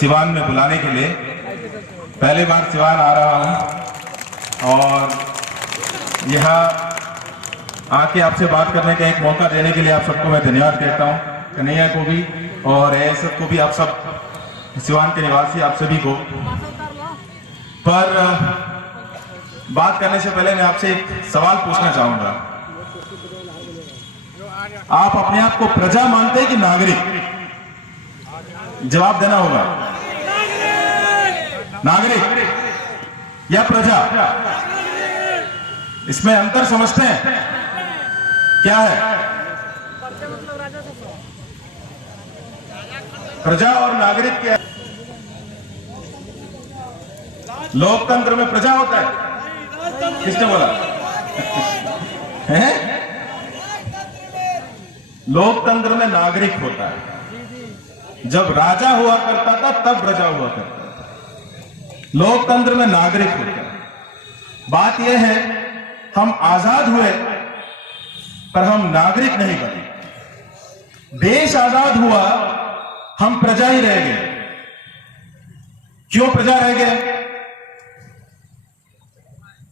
सिवान में बुलाने के लिए। पहली बार सिवान आ रहा हूं और यहाँ आके आपसे बात करने का एक मौका देने के लिए आप सबको मैं धन्यवाद कहता हूँ, कन्हैया को भी और एएसएफ को भी, आप सब सिवान के निवासी आप सभी को। पर बात करने से पहले मैं आपसे एक सवाल पूछना चाहूंगा। आप अपने आप को प्रजा मानते हैं कि नागरिक? जवाब देना होगा। नागरिक या प्रजा? इसमें अंतर समझते हैं क्या है? प्रजा और नागरिक क्या है? लोकतंत्र में प्रजा होता है, किसने बोला है? लोकतंत्र में नागरिक होता है। जब राजा हुआ करता था तब प्रजा हुआ करता था। लोकतंत्र में नागरिक होता है। बात यह है, हम आजाद हुए पर हम नागरिक नहीं बने। देश आजाद हुआ, हम प्रजा ही रह गए। क्यों प्रजा रह गए?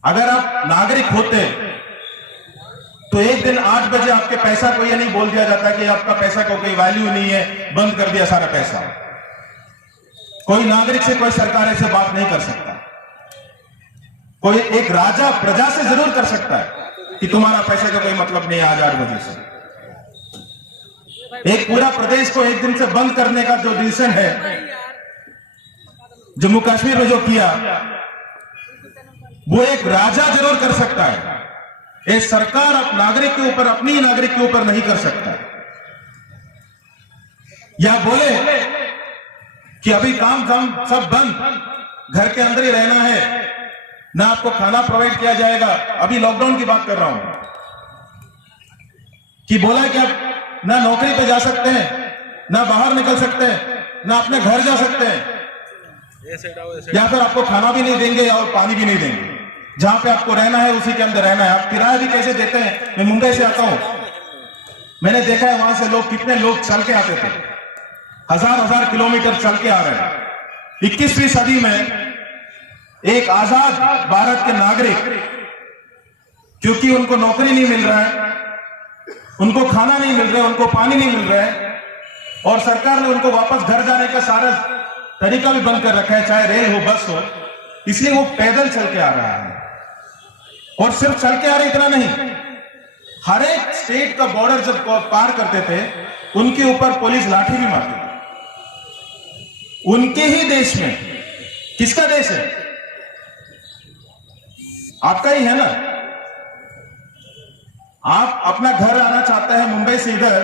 अगर आप नागरिक होते तो एक दिन 8 बजे आपके पैसा को यह नहीं बोल दिया जाता कि आपका पैसा को कोई वैल्यू नहीं है, बंद कर दिया सारा पैसा। कोई नागरिक से कोई सरकार ऐसे बात नहीं कर सकता। कोई एक राजा प्रजा से जरूर कर सकता है कि तुम्हारा पैसे का कोई मतलब नहीं है आज 8 बजे से। एक पूरा प्रदेश को एक दिन से बंद करने का जो डिसीजन है जम्मू कश्मीर में जो किया, वो एक राजा जरूर कर सकता है। ये सरकार नागरिक के ऊपर, अपनी ही नागरिक के ऊपर नहीं कर सकता। या बोले कि अभी काम सब बंद, घर के अंदर ही रहना है, ना आपको खाना प्रोवाइड किया जाएगा। अभी लॉकडाउन की बात कर रहा हूं कि बोला कि आप ना नौकरी पे जा सकते हैं, ना बाहर निकल सकते हैं, ना अपने घर जा सकते हैं, या फिर आपको खाना भी नहीं देंगे और पानी भी नहीं देंगे। जहां पे आपको रहना है उसी के अंदर रहना है। आप किराया भी कैसे देते हैं? मैं मुंबई से आता हूं, मैंने देखा है वहां से लोग, कितने लोग चल के आते थे, हजार किलोमीटर चल के आ रहे हैं। 21वीं सदी में एक आजाद भारत के नागरिक, क्योंकि उनको नौकरी नहीं मिल रहा है, उनको खाना नहीं मिल रहा है, उनको पानी नहीं मिल रहा है, और सरकार ने उनको वापस घर जाने का सारा तरीका भी बंद कर रखा है, चाहे रेल हो, बस हो, इसलिए वो पैदल चल के आ रहा है। और सिर्फ चल के आ रहे इतना नहीं, हर एक स्टेट का बॉर्डर जब पार करते थे उनके ऊपर पुलिस लाठी भी मारती थी। उनके ही देश में। किसका देश है? आपका ही है ना। आप अपना घर आना चाहते हैं मुंबई से इधर,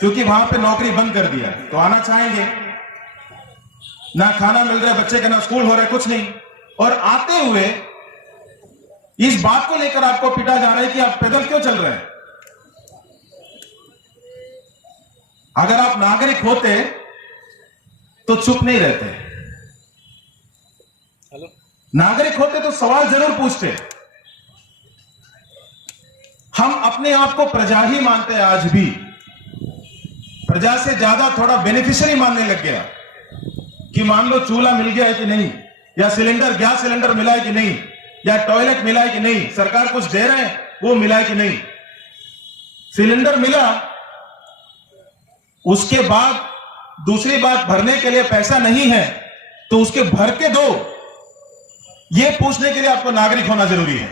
क्योंकि वहां पे नौकरी बंद कर दिया, तो आना चाहेंगे, ना खाना मिल रहा है बच्चे का, ना स्कूल हो रहा है, कुछ नहीं। और आते हुए इस बात को लेकर आपको पीटा जा रहा है कि आप पैदल क्यों चल रहे हैं। अगर आप नागरिक होते तो चुप नहीं रहते। नागरिक होते तो सवाल जरूर पूछते। हम अपने आप को प्रजा ही मानते हैं आज भी। प्रजा से ज्यादा थोड़ा बेनिफिशियरी मानने लग गया कि मान लो चूल्हा मिल गया है कि नहीं, या सिलेंडर, गैस सिलेंडर मिला है कि नहीं, या टॉयलेट मिला है कि नहीं, सरकार कुछ दे रहे हैं वो मिला है कि नहीं। सिलेंडर मिला, उसके बाद दूसरी बात, भरने के लिए पैसा नहीं है तो उसके भर के दो, ये पूछने के लिए आपको नागरिक होना जरूरी है।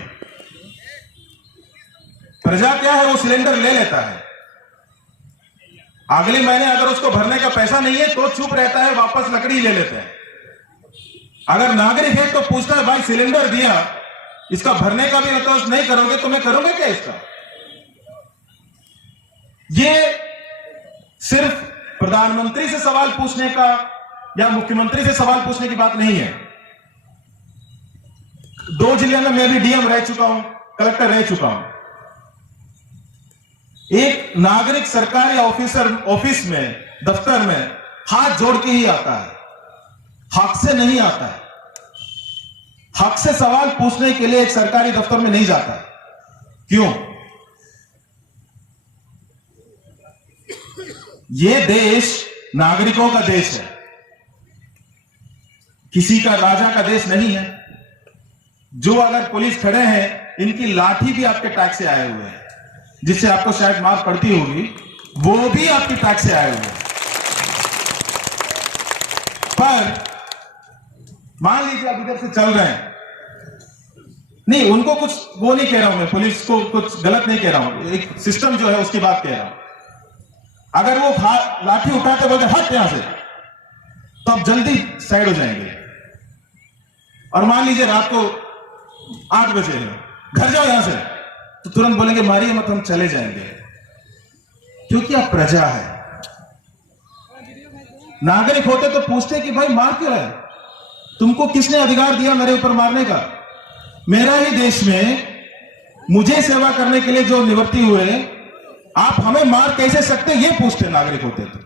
प्रजा क्या है? वो सिलेंडर ले लेता है, अगले महीने अगर उसको भरने का पैसा नहीं है तो चुप रहता है, वापस लकड़ी ले लेता है। अगर नागरिक है तो पूछता है, भाई सिलेंडर दिया, इसका भरने का भी मतलब नहीं करोगे तो मैं करूंगा क्या इसका? ये सिर्फ प्रधानमंत्री से सवाल पूछने का या मुख्यमंत्री से सवाल पूछने की बात नहीं है। 2 जिले में मैं भी डीएम रह चुका हूं, कलेक्टर रह चुका हूं। एक नागरिक सरकारी ऑफिस में, दफ्तर में हाथ जोड़ के ही आता है, हक से नहीं आता है। हक से सवाल पूछने के लिए एक सरकारी दफ्तर में नहीं जाता। क्यों? ये देश नागरिकों का देश है। किसी का राजा का देश नहीं है। जो अगर पुलिस खड़े हैं, इनकी लाठी भी आपके टैक्स से आए हुए हैं, जिससे आपको शायद मार पड़ती होगी, वो भी आपकी टैक्स से आए हुए हैं। पर मान लीजिए आप इधर से चल रहे हैं, नहीं उनको कुछ वो नहीं कह रहा हूं मैं, पुलिस को कुछ गलत नहीं कह रहा हूं, एक सिस्टम जो है उसकी बात कह रहा हूं। अगर वो लाठी उठाते बोलते हट यहां से, तो आप जल्दी साइड हो जाएंगे। और मान लीजिए रात को 8 बजे है, घर जाओ यहां से, तो तुरंत बोलेंगे मारिए मत, हम चले जाएंगे, क्योंकि आप प्रजा है। नागरिक होते तो पूछते कि भाई मार क्यों है, तुमको किसने अधिकार दिया मेरे ऊपर मारने का? मेरा ही देश में मुझे सेवा करने के लिए जो निवृत्ति हुए, आप हमें मार कैसे सकते, ये पूछते नागरिक होते तो।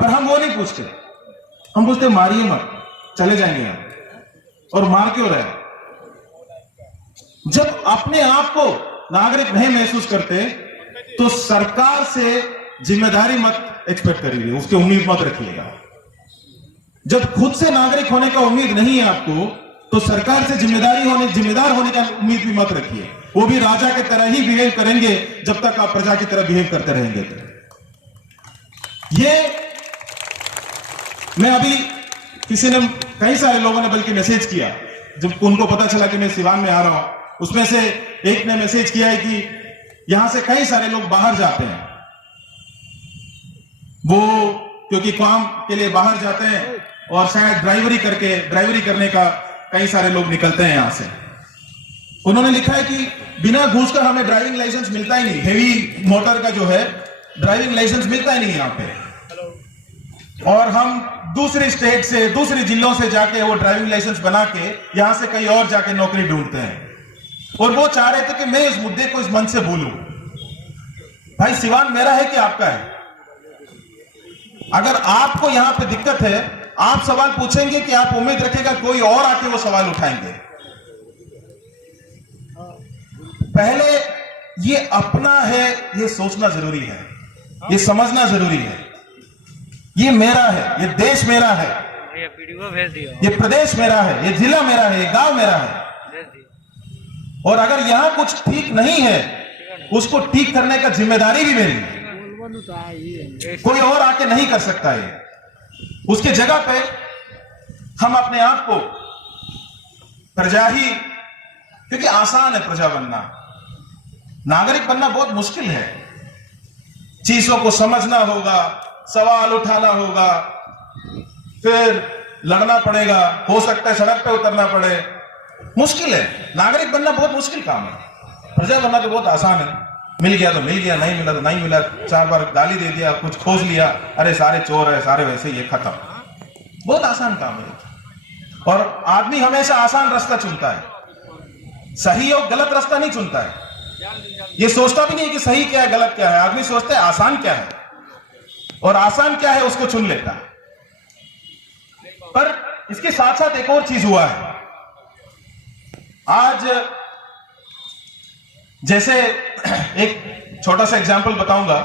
पर हम वो नहीं पूछते, हम पूछते मारिए मत, चले जाएंगे हम। और मार क्यों रहे? जब अपने आप को नागरिक नहीं महसूस करते, तो सरकार से जिम्मेदारी मत एक्सपेक्ट करिए, उसकी उम्मीद मत रखिएगा। जब खुद से नागरिक होने का उम्मीद नहीं है आपको, तो सरकार से जिम्मेदार होने का उम्मीद भी मत रखिए। वो भी राजा की तरह ही बिहेव करेंगे जब तक आप प्रजा की तरह बिहेव करते रहेंगे। ये मैं अभी किसी ने, कई सारे लोगों ने बल्कि मैसेज किया, जब उनको पता चला कि मैं सिवान में आ रहा हूं, उसमें से एक ने मैसेज किया है कि यहां से कई सारे लोग बाहर जाते हैं, वो क्योंकि काम के लिए बाहर जाते हैं और शायद ड्राइवरी करने का कई सारे लोग निकलते हैं यहां से। उन्होंने लिखा है कि बिना घूस का हमें ड्राइविंग लाइसेंस मिलता ही नहीं, हेवी मोटर का जो है ड्राइविंग लाइसेंस मिलता ही नहीं यहां पे, और हम दूसरे स्टेट से, दूसरे जिलों से जाके वो ड्राइविंग लाइसेंस बना के यहां से कहीं और जाके नौकरी ढूंढते हैं। और वो चाह रहे थे कि मैं इस मुद्दे को इस मन से भूलूं। भाई सिवान मेरा है कि आपका है? अगर आपको यहां पे दिक्कत है, आप सवाल पूछेंगे कि आप उम्मीद रखेगा कोई और आके वो सवाल उठाएंगे? पहले ये अपना है, ये सोचना जरूरी है, ये समझना जरूरी है। ये मेरा है, ये देश मेरा है, ये प्रदेश मेरा है, ये जिला मेरा है, ये गांव मेरा है। और अगर यहां कुछ ठीक नहीं है, उसको ठीक करने का जिम्मेदारी भी मेरी है, कोई और आके नहीं कर सकता है। उसके जगह पे हम अपने आप को प्रजा ही, क्योंकि आसान है प्रजा बनना, नागरिक बनना बहुत मुश्किल है। चीजों को समझना होगा, सवाल उठाना होगा, फिर लड़ना पड़ेगा, हो सकता है सड़क पे उतरना पड़े, मुश्किल है। नागरिक बनना बहुत मुश्किल काम है, प्रजा बनना तो बहुत आसान है। मिल गया तो मिल गया, नहीं मिला तो नहीं मिला, 4 बार गाली दे दिया, कुछ खोज लिया, अरे सारे चोर है, सारे वैसे ही, खत्म। बहुत आसान काम है। और आदमी हमेशा आसान रास्ता चुनता है, सही और गलत रास्ता नहीं चुनता है। ये सोचता भी नहीं है कि सही क्या है गलत क्या है, आदमी सोचता है आसान क्या है, और आसान क्या है उसको चुन लेता है। पर इसके साथ साथ एक और चीज हुआ है। आज जैसे एक छोटा सा एग्जांपल बताऊंगा।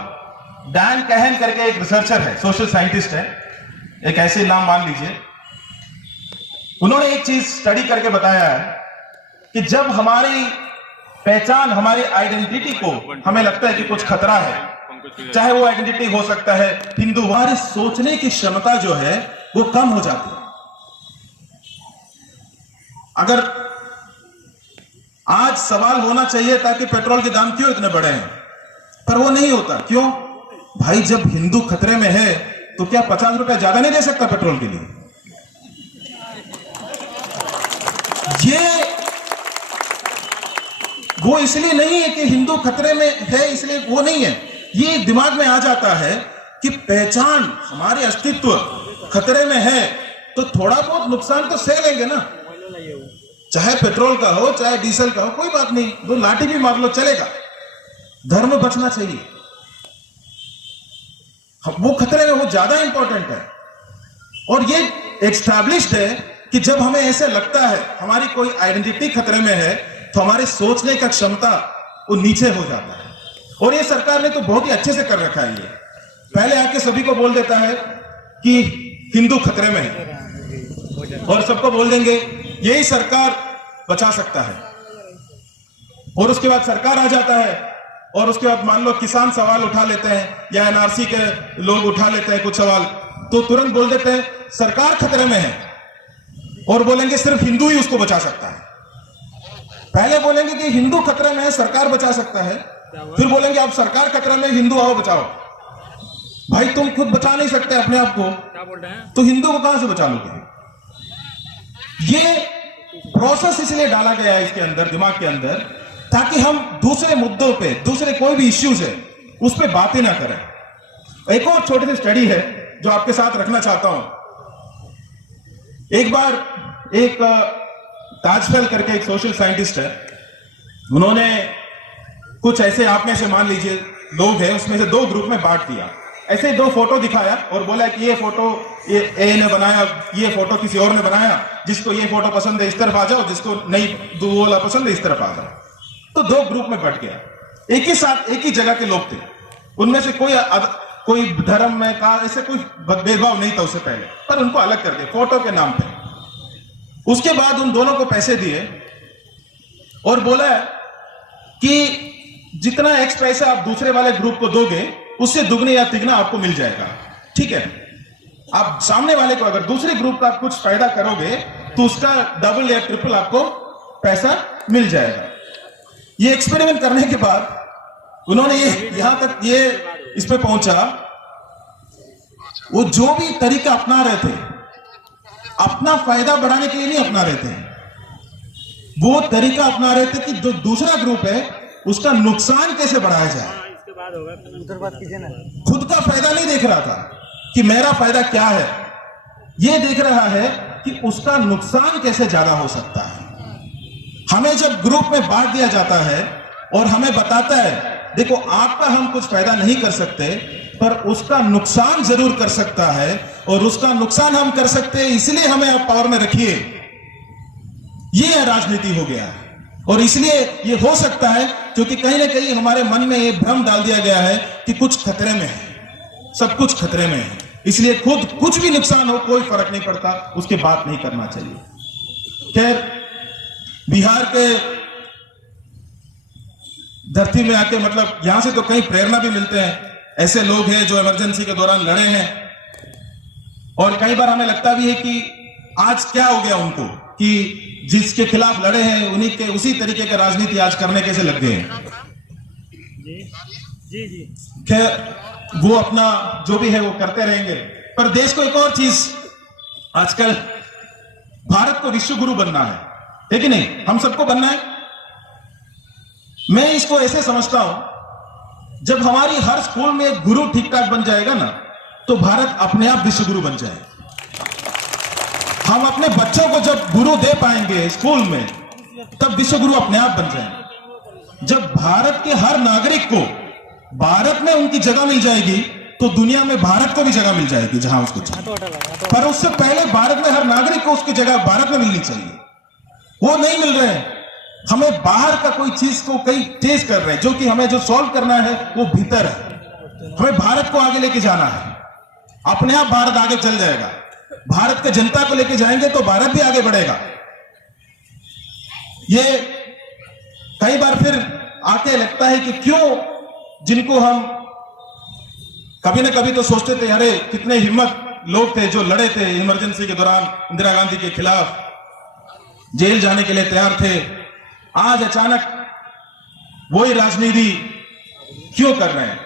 डैन कैहन करके एक रिसर्चर है, सोशल साइंटिस्ट है, एक ऐसे नाम मान लीजिए। उन्होंने एक चीज स्टडी करके बताया है कि जब हमारी पहचान, हमारी आइडेंटिटी को हमें लगता है कि कुछ खतरा है, चाहे वो आइडेंटिटी हो सकता है हिंदू, हमारी सोचने की क्षमता जो है वो कम हो जाती है। अगर आज सवाल होना चाहिए ताकि पेट्रोल के दाम क्यों इतने बढ़े हैं, पर वो नहीं होता। क्यों? भाई जब हिंदू खतरे में है तो क्या 50 रुपए ज्यादा नहीं दे सकता पेट्रोल के लिए? ये वो इसलिए नहीं है कि हिंदू खतरे में है, इसलिए वो नहीं है। ये दिमाग में आ जाता है कि पहचान, हमारे अस्तित्व खतरे में है, तो थोड़ा बहुत नुकसान तो सह लेंगे ना, चाहे पेट्रोल का हो चाहे डीजल का हो, कोई बात नहीं, 2 लाठी भी मार लो चलेगा। धर्म बचना चाहिए, वो खतरे में, वो ज्यादा इंपॉर्टेंट है। और ये एस्टैब्लिश्ड है कि जब हमें ऐसे लगता है हमारी कोई आइडेंटिटी खतरे में है, तो हमारे सोचने का क्षमता वो नीचे हो जाता है। और ये सरकार ने तो बहुत ही अच्छे से कर रखा है। ये पहले आके सभी को बोल देता है कि हिंदू खतरे में है, और सबको बोल देंगे यही सरकार बचा सकता है। और उसके बाद सरकार आ जाता है, और उसके बाद मान लो किसान सवाल उठा लेते हैं या एनआरसी के लोग उठा लेते हैं कुछ सवाल, तो तुरंत बोल देते हैं सरकार खतरे में है, और बोलेंगे सिर्फ हिंदू ही उसको बचा सकता है। पहले बोलेंगे कि हिंदू खतरे में है, सरकार बचा सकता है, फिर बोलेंगे अब सरकार खतरे में, हिंदू आओ बचाओ। भाई तुम खुद बचा नहीं सकते अपने आप को, क्या बोल रहे हैं? तो हिंदू को कहां से बचा लोगे? ये प्रोसेस इसलिए डाला गया है इसके अंदर, दिमाग के अंदर, ताकि हम दूसरे मुद्दों पे, दूसरे कोई भी इश्यूज है उस पर बातें ना करें। एक और छोटी सी स्टडी है जो आपके साथ रखना चाहता हूं। एक बार एक ताजफेल करके एक सोशल साइंटिस्ट है, उन्होंने कुछ ऐसे, आप में से मान लीजिए लोग हैं, उसमें से 2 ग्रुप में बांट दिया। ऐसे 2 फोटो दिखाया और बोला कि ये फोटो ये ए ने बनाया, ये फोटो किसी और ने बनाया, जिसको ये फोटो पसंद है इस तरफ आ जाओ, जिसको नहीं वो वाला पसंद है इस तरफ आ जाओ। तो 2 ग्रुप में बट गया। एक ही साथ एक ही जगह के लोग थे, उनमें से कोई धर्म में का ऐसे कोई भेदभाव नहीं था उससे पहले, पर उनको अलग कर दिया फोटो के नाम पे। उसके बाद उन दोनों को पैसे दिए और बोला कि जितना एक्स पैसा आप दूसरे वाले ग्रुप को दोगे उससे दुगने या तिगना आपको मिल जाएगा। ठीक है, आप सामने वाले को अगर दूसरे ग्रुप का कुछ फायदा करोगे तो उसका डबल या ट्रिपल आपको पैसा मिल जाएगा। ये एक्सपेरिमेंट करने के बाद उन्होंने ये यहां तक ये इस पे पहुंचा, वो जो भी तरीका अपना रहे थे अपना फायदा बढ़ाने के लिए नहीं अपना रहे थे, वो तरीका अपना रहे थे कि जो दूसरा ग्रुप है उसका नुकसान कैसे बढ़ाया जाए। इसके बाद होगा, उधर बात कीजिए ना। खुद का फायदा नहीं देख रहा था कि मेरा फायदा क्या है, ये देख रहा है कि उसका नुकसान कैसे ज्यादा हो सकता है। हमें जब ग्रुप में बांट दिया जाता है और हमें बताता है देखो आपका हम कुछ फायदा नहीं कर सकते पर उसका नुकसान जरूर कर सकता है, और उसका नुकसान हम कर सकते हैं इसलिए हमें आप पावर में रखिए, ये राजनीति हो गया है। और इसलिए ये हो सकता है क्योंकि कहीं ना कहीं हमारे मन में ये भ्रम डाल दिया गया है कि कुछ खतरे में है, सब कुछ खतरे में है, इसलिए खुद कुछ भी नुकसान हो कोई फर्क नहीं पड़ता, उसके बात नहीं करना चाहिए। खैर, बिहार के धरती में आके मतलब यहां से तो कई प्रेरणा भी मिलते हैं। ऐसे लोग हैं जो इमरजेंसी के दौरान लड़े हैं, और कई बार हमें लगता भी है कि आज क्या हो गया उनको कि जिसके खिलाफ लड़े हैं उन्हीं के उसी तरीके का राजनीति आज करने कैसे लग गए हैं। जी। खैर, वो अपना जो भी है वो करते रहेंगे, पर देश को एक और चीज, आजकल भारत को विश्व गुरु बनना है कि नहीं? हम सबको बनना है। मैं इसको ऐसे समझता हूं, जब हमारी हर स्कूल में एक गुरु ठीक ठाक बन जाएगा ना, तो भारत अपने आप विश्व गुरु बन जाएगा। हम अपने बच्चों को जब गुरु दे पाएंगे स्कूल में, तब विश्व गुरु अपने आप बन जाएंगे। जब भारत के हर नागरिक को भारत में उनकी जगह मिल जाएगी, तो दुनिया में भारत को भी जगह मिल जाएगी जहां उसको चाहिए। पर उससे पहले भारत में हर नागरिक को उसकी जगह भारत में मिलनी चाहिए। वो नहीं मिल रहे हैं। हमें बाहर का कोई चीज को कई तेज कर रहे हैं, जो कि हमें जो सॉल्व करना है वो भीतर है। हमें भारत को आगे लेके जाना है, अपने आप भारत आगे चल जाएगा। भारत के जनता को लेके जाएंगे तो भारत भी आगे बढ़ेगा। ये कई बार फिर आके लगता है कि क्यों जिनको हम कभी ना कभी तो सोचते थे अरे कितने हिम्मत लोग थे जो लड़े थे इमरजेंसी के दौरान इंदिरा गांधी के खिलाफ, जेल जाने के लिए तैयार थे, आज अचानक वही राजनीति क्यों कर रहे हैं?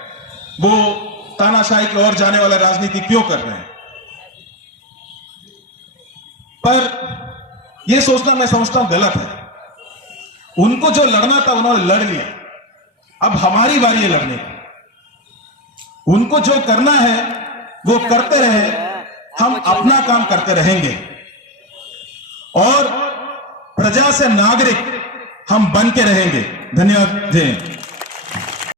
वो तानाशाही की ओर जाने वाला राजनीति क्यों कर रहे हैं? पर यह सोचना मैं समझता हूं गलत है। उनको जो लड़ना था उन्होंने लड़ लिया, अब हमारी बारी है लड़ने की। उनको जो करना है वो करते रहे, हम अपना काम करते रहेंगे, और प्रजा से नागरिक हम बन के रहेंगे। धन्यवाद। जय हिंद।